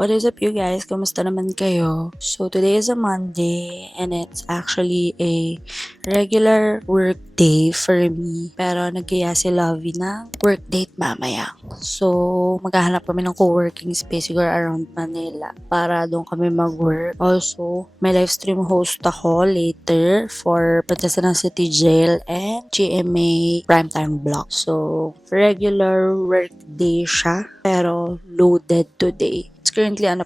What is up you guys? Kamusta naman kayo? So today is a Monday and it's actually a regular work day for me. Pero nagkaya si Lovey ng work date mamaya. So maghahanap kami ng co-working space siguro around Manila para doon kami mag-work. Also, may live stream host ako later for Pagkasan ng City Jail and GMA Primetime Block. So regular work day siya pero loaded today. It's currently around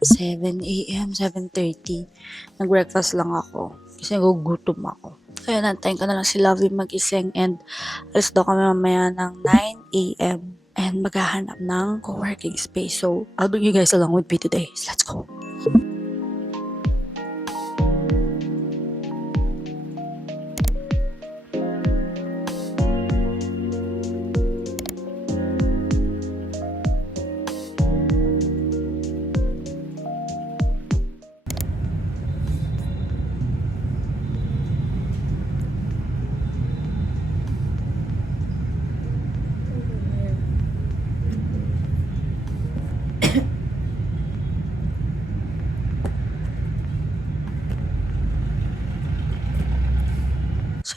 7 a.m., 7:30. Nag-breakfast lang ako kasi nagugutom ako. Kaya nantayin ko na lang si Lovey magising and alis daw kami mamaya ng 9 a.m. and maghahanap ng co-working space. So, I'll bring you guys along with me today. So, let's go!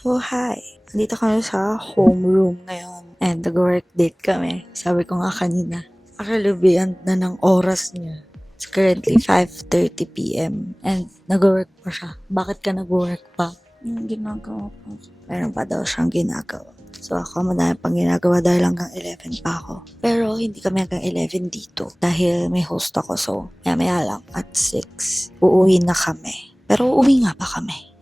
So, hi! Dito kami sa homeroom ngayon and nag-work date kami. Sabi ko nga kanina, actually beyond na ng oras niya. It's currently 5:30 p.m. and nag-work pa siya. Bakit ka nag-work pa? Yung ginagawa ko. Meron pa daw siyang ginagawa. So ako madami pang ginagawa dahil hanggang 11 pa ako. Pero hindi kami hanggang 11 dito dahil may host ako. So maya lang at 6 uuwi na kami. Pero uuwi nga pa kami.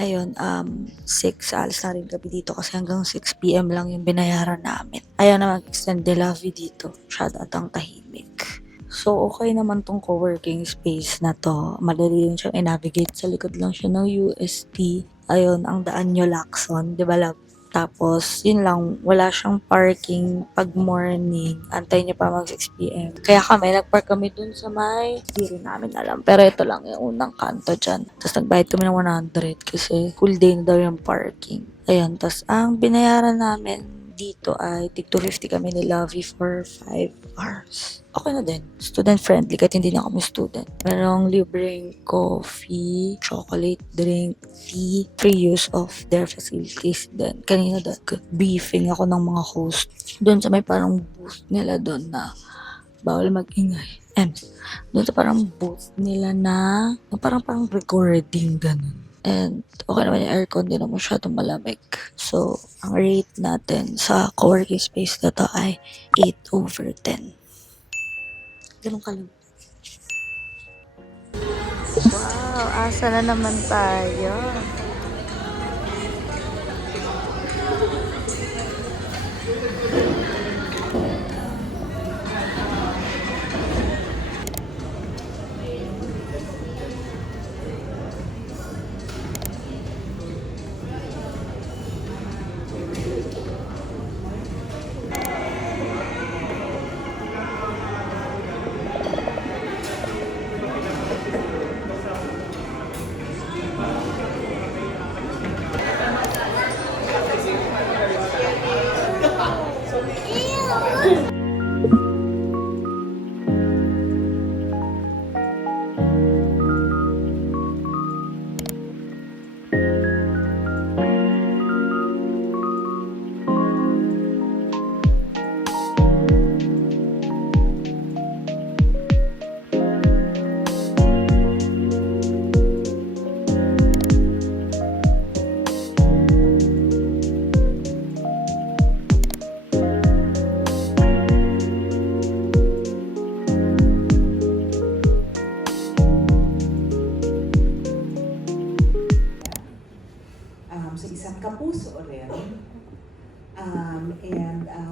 Ayun, 6, alis na rin kami dito kasi hanggang 6 p.m. lang yung binayaran namin. Ayaw na mag-extend de la vie dito. Siya datang tahimik. So, okay naman tong co-working space na to. Madali rin siyang i-navigate. Sa likod lang siya ng UST. Ayun, ang daan nyo Lacson, di ba love? Tapos, yun lang, wala siyang parking pag morning. Antay niya pa mag 6 p.m. Kaya kami, nagpark kami dun sa may, hindi rin namin alam. Pero ito lang yung unang kanto dyan. Tapos nagbayad kami ng 100 kasi full day na daw yung parking. Ayun, tapos ang binayaran namin dito ay tig 250 kami ni Lovey for 5 hours. Okay na din. Student friendly kahit hindi na kami student. Merong libreng coffee, chocolate drink, tea, free use of their facilities. Then, kanina briefing ako ng mga host. Doon sa may parang booth nila doon na bawal mag-ingay. Doon sa parang booth nila na parang recording ganun. And okay naman yung aircon, di naman masyadong malamig. So, ang rate natin sa co-working space na to ay 8/10. Ganun ka lang. Wow, asa na naman tayo? Sa isang kapuso rin.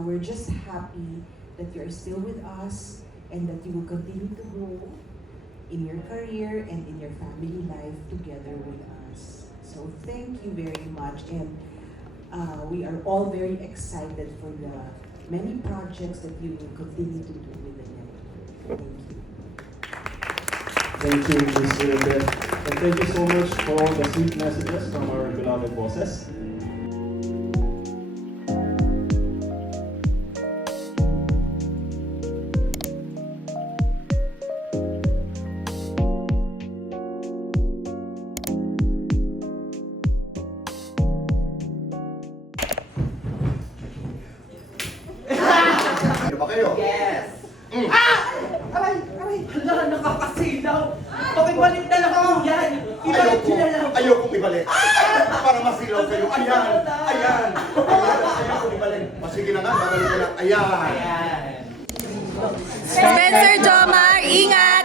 We're just happy that you're still with us and that you will continue to grow in your career and in your family life together with us. So thank you very much, and we are all very excited for the many projects that you will continue to do with the network. Thank you. Thank you, Ms. Beth. And thank you so much for the sweet messages from our beloved bosses. kayo. Yes! Aray! Hala, nakakasilaw! Pakibalik na lang ako yan! Ibalik nyo na lang! Ayokong ibalik. Para masilaw kayo. Ayan! Ayan! Ayokong ibalik. Sige na nga, babalik ko lang. Ayan! Spencer Jomar, ingat!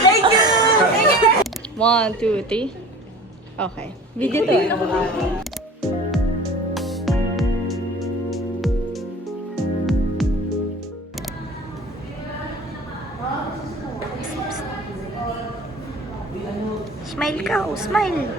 Thank you! 1, 2, 3. Okay. Video to. Smile ka, oh, smile.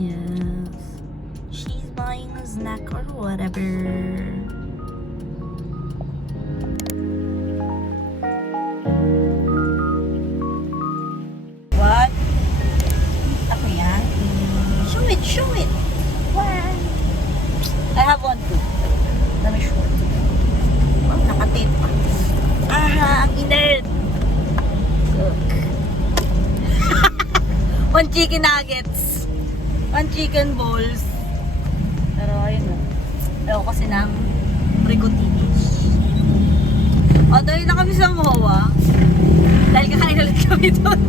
Yes. She's buying a snack or whatever. What? Ako yan? Show it, show it. What? I have one too. Let me show it. Oh, nakatape pa. Aha, ang inert. Look. One chicken nuggets. One chicken balls. Pero ayun na. Ayaw kasi ng rigotinis. O, dahil na kami sa MOA. Dahil kakain ulit kami doon.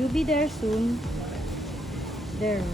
You'll be there soon. There.